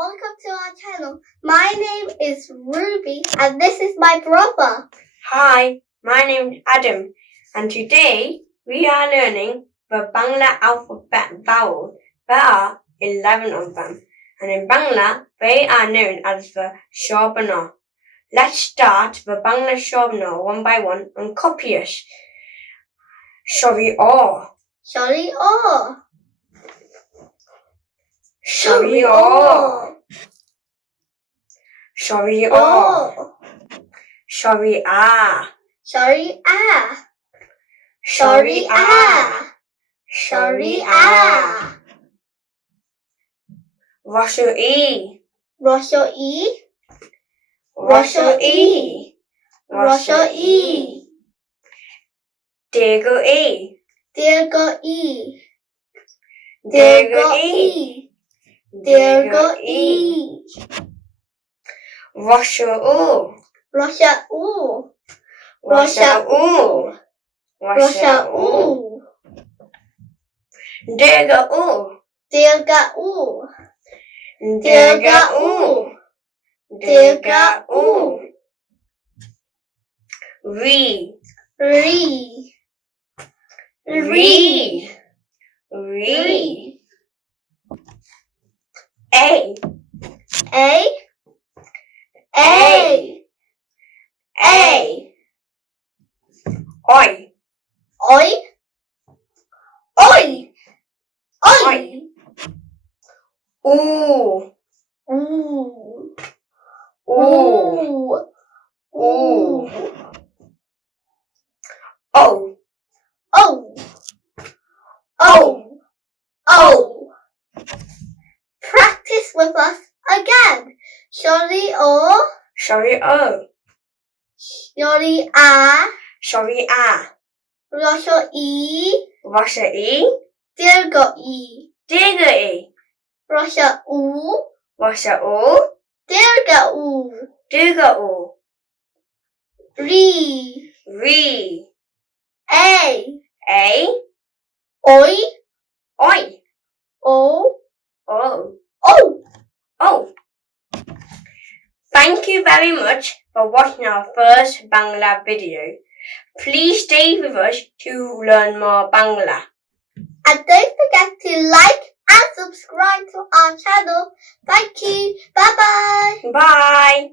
welcome to our channel. My name is Ruby and this is my brother. Hi, my name is Adam and today we are learning the Bangla alphabet vowels. There are 11 of them and in Bangla they are known as the Shobana. Let's start the Bangla Shobana one by one and copy us. Shori or. Shori or. Shori or. Shori or. Shori ah. Shori ah. Shori ah. Shori ah. Rosho e. Rosho e. Rosho e. Rosho e. Dirgo e. Dirgo e. Dirgo e. Dirgo e. Rosho u. Rosha u. Rosha u. Rosha u. Dirga u. Dirga u. Dirga u. Dirga u. Re. Re. Re. Re. A. A. A. A. Oi. Oi. Oi. Oi. Ooh. Ooh. Ooh. Ooh. Oh. Oh. Oh. Oh. Practice with us again. Shori o. Shori o. Shori a. Shori ah. Rosho e. Rosha e. Dirgo e. Dirga e. Rosha u. Rosha u. Dirga u. Dirga u. Re. Re. A. A. Oi. Oi. O. Oh. Oh. Oh. Thank you very much for watching our first Bangla video. Please stay with us to learn more Bangla. And don't forget to like and subscribe to our channel. Thank you. Bye bye. Bye.